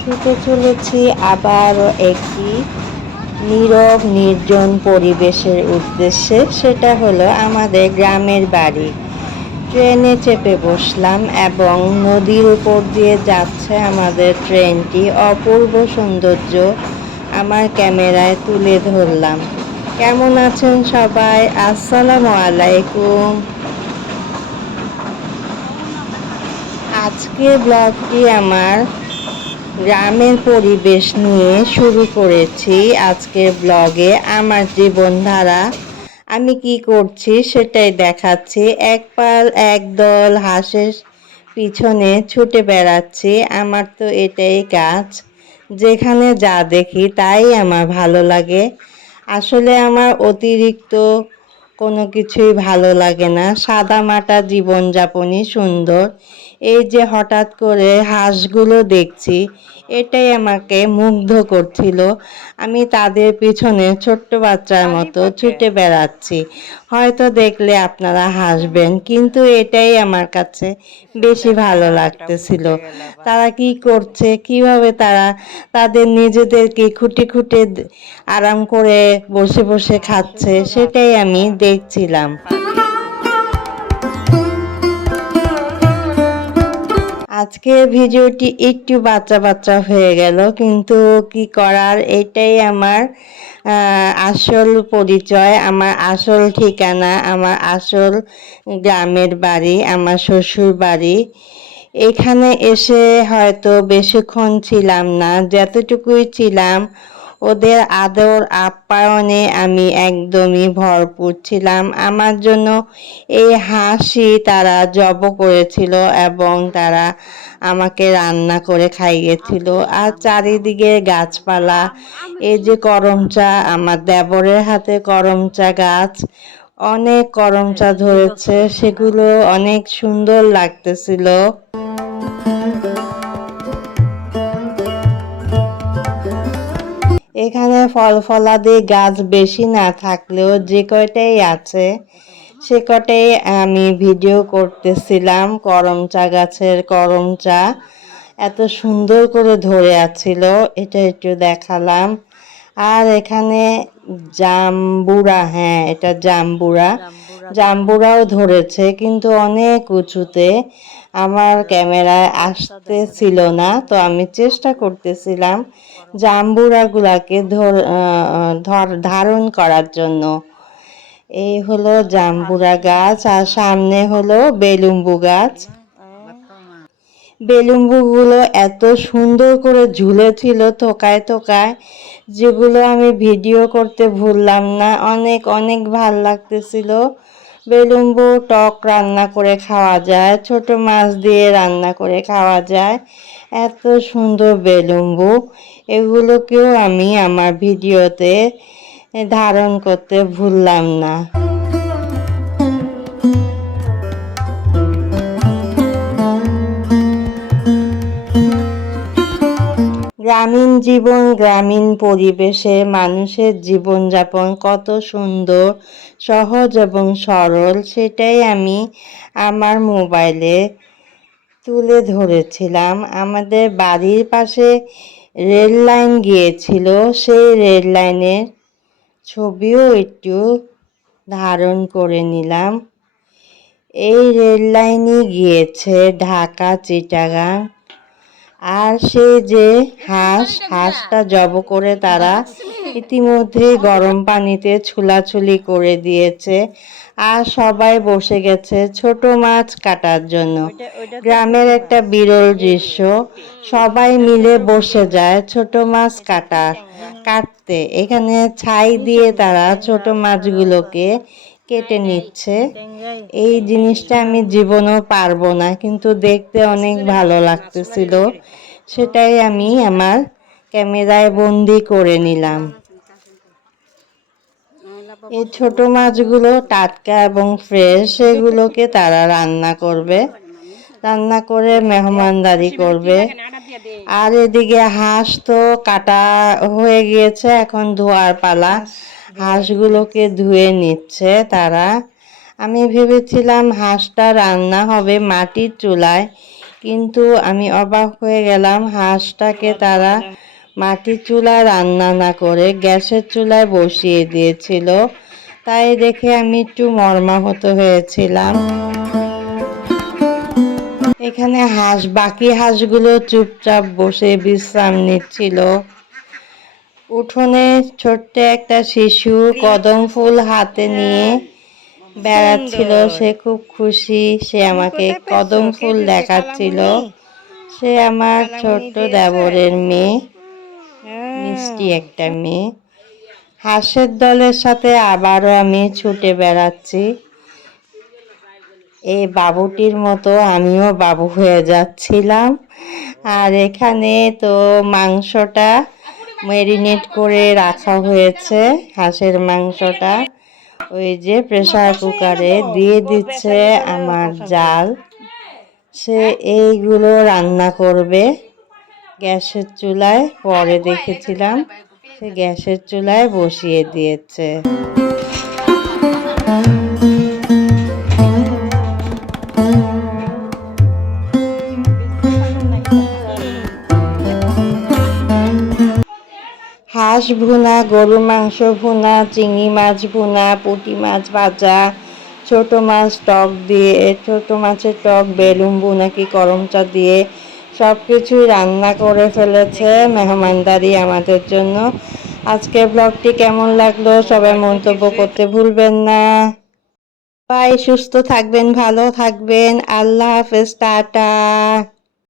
ছুটে চলেছি আবারও একটি নীরব নির্জন পরিবেশের উদ্দেশ্যে। সেটা হলো আমাদের গ্রামের বাড়ি। ট্রেনে চেপে বসলাম এবং নদীর উপর দিয়ে যাচ্ছে আমাদের ট্রেনটি। অপূর্ব সৌন্দর্য আমার ক্যামেরায় তুলে ধরলাম। কেমন আছেন সবাই? আসসালামু আলাইকুম। আজকে ব্লগটি আমার গ্রামের পরিবেশ নিয়ে শুরু করেছি। আজকের ব্লগে আমার জীবনধারা, আমি কি করছি সেটাই দেখাচ্ছি। একদল হাঁসের পিছনে ছুটে বেড়াচ্ছি। আমার তো এটাই কাজ, যেখানে যা দেখি তাই আমার ভালো লাগে। আসলে আমার অতিরিক্ত কোনো কিছুই ভালো লাগে না, সাদামাটা জীবনযাপনই সুন্দর। এই যে হঠাৎ করে হাঁসগুলো দেখছি, এটাই আমাকে মুগ্ধ করছিল। আমি তাদের পিছনে ছোট্ট বাচ্চার মতো ছুটে বেড়াচ্ছি। হয়তো দেখলে আপনারা হাসবেন, কিন্তু এটাই আমার কাছে বেশি ভালো লাগতেছিল। তারা কি করছে, কিভাবে তারা তাদের নিজেদেরকে খুঁটে খুঁটে আরাম করে বসে বসে খাচ্ছে, সেটাই আমি দেখছিলাম। আজকের ভিডিওটি একটু বাচ্চা বাচ্চা হয়ে গেল, কিন্তু কি করার, এটাই আমার আসল পরিচয়, আমার আসল ঠিকানা, আমার আসল গ্রামের বাড়ি, আমার শ্বশুর বাড়ি। এখানে এসে হয়তো বেশিক্ষণ ছিলাম না, যতটুকুই ছিলাম ওদের আদর আপ্যায়নে আমি একদমই ভরপুর ছিলাম। আমার জন্য এই হাঁসই তারা জব করেছিল এবং তারা আমাকে রান্না করে খাইয়েছিল। আর চারিদিকে গাছপালা, এই যে করমচা, আমার দেবরের হাতে করমচা গাছ, অনেক করমচা ধরেছে, সেগুলো অনেক সুন্দর লাগতেছিল। এখানে ফলাদি গাছ বেশি না থাকলেও যে কয়টাই আছে সে কটাই আমি ভিডিও করতেছিলাম। করমচা গাছের করমচা এত সুন্দর করে ধরে আছিল, এটা একটু দেখালাম। আর এখানে জাম্বুরা, হ্যাঁ এটা জাম্বুরাও ধরেছে, কিন্তু অনেক উঁচুতে, আমার ক্যামেরায় আসতেছিল না, তো আমি চেষ্টা করতেছিলাম জাম্বুরাগুলাকে ধারণ করার জন্য। এই হলো জাম্বুরা গাছ, আর সামনে হলো বেলুম্বু গাছ। বেলুম্বুগুলো এত সুন্দর করে ঝুলেছিল থোকায় থোকায়, যেগুলো আমি ভিডিও করতে ভুললাম না। অনেক অনেক ভাল লাগতেছিল। বেলুম্বু টক রান্না করে খাওয়া যায়, ছোট মাছ দিয়ে রান্না করে খাওয়া যায়। এত সুন্দর বেলুম্বু, এগুলোকেও আমি আমার ভিডিওতে ধারণ করতে ভুললাম না। গ্রামীণ জীবন, গ্রামীণ পরিবেশে মানুষের জীবনযাপন কত সুন্দর, সহজ এবং সরল, সেটাই আমি আমার মোবাইলে তুলে ধরেছিলাম। আমাদের বাড়ির পাশে রেল লাইন গিয়েছিল, সেই রেল লাইনের ছবিও একটু ধারণ করে নিলাম। এই রেল লাইনই গিয়েছে ঢাকা চিটাগাং। আর সেই যে হাঁসটা জব করে তারা ইতিমধ্যেই গরম পানিতে ছুলাছুলি করে দিয়েছে, আর সবাই বসে গেছে ছোট মাছ কাটার জন্য। গ্রামের একটা বিরল দৃশ্য, সবাই মিলে বসে যায় ছোট মাছ কাটতে। এখানে ছাই দিয়ে তারা ছোট মাছগুলোকে কেটে নিচ্ছে। এই জিনিসটা আমি জীবনেও পারবো না, কিন্তু দেখতে অনেক ভালো লাগতেছিল, সেটাই আমি আমার ক্যামেরায় বন্দি করে নিলাম। এই ছোট মাছগুলো টাটকা এবং ফ্রেশ, সেগুলোকে তারা রান্না করে মেহমানদারি করবে। আর এদিকে হাঁস তো কাটা হয়ে গিয়েছে, এখন ধোয়ার পালা। হাঁসগুলোকে ধুয়ে নিচ্ছে তারা। আমি ভেবেছিলাম হাঁসটা রান্না হবে মাটির চুলায়, কিন্তু আমি অবাক হয়ে গেলাম, হাঁসটাকে তারা মাটির চুলায় রান্না না করে গ্যাসের চুলায় বসিয়ে দিয়েছিল। তাই দেখে আমি একটু মর্মাহত হয়েছিলাম। এখানে বাকি হাঁসগুলো চুপচাপ বসে বিশ্রাম নিচ্ছিল। উঠোনে ছোট্ট একটা শিশু কদম ফুল হাতে নিয়ে বেড়াচ্ছিল। সে খুব খুশি, সে আমাকে কদম ফুল দেখাচ্ছিল। সে আমার ছোট্ট দেবরের মেয়ে, মিষ্টি একটা মেয়ে। হাঁসের দলের সাথে আবারও আমি ছুটে বেড়াচ্ছি। এই বাবুটির মতো আমিও বাবু হয়ে যাচ্ছিলাম। আর এখানে তো মাংসটা ম্যারিনেট করে রাখা হয়েছে, হাঁসের মাংসটা ওই যে প্রেসার কুকারে দিয়ে দিচ্ছে আমার জাল। সে এইগুলো রান্না করবে গ্যাসের চুলায়। পরে দেখেছিলাম সে গ্যাসের চুলায় বসিয়ে দিয়েছে। হাঁস ভুনা, গরু মাংস ভুনা, চিংড়ি মাছ ভুনা, পুঁটি মাছ ভাজা, ছোট মাছ টক দিয়ে, ছোট মাছের টক বেলুন ভুনা কি করমচা দিয়ে সব কিছুই রান্না করে ফেলেছে মেহমানদারি আমাদের জন্য। আজকের ব্লগটি কেমন লাগলো সবাই মন্তব্য করতে ভুলবেন না। বাই, সুস্থ থাকবেন, ভালো থাকবেন, আল্লাহ হাফেজ, টাটা।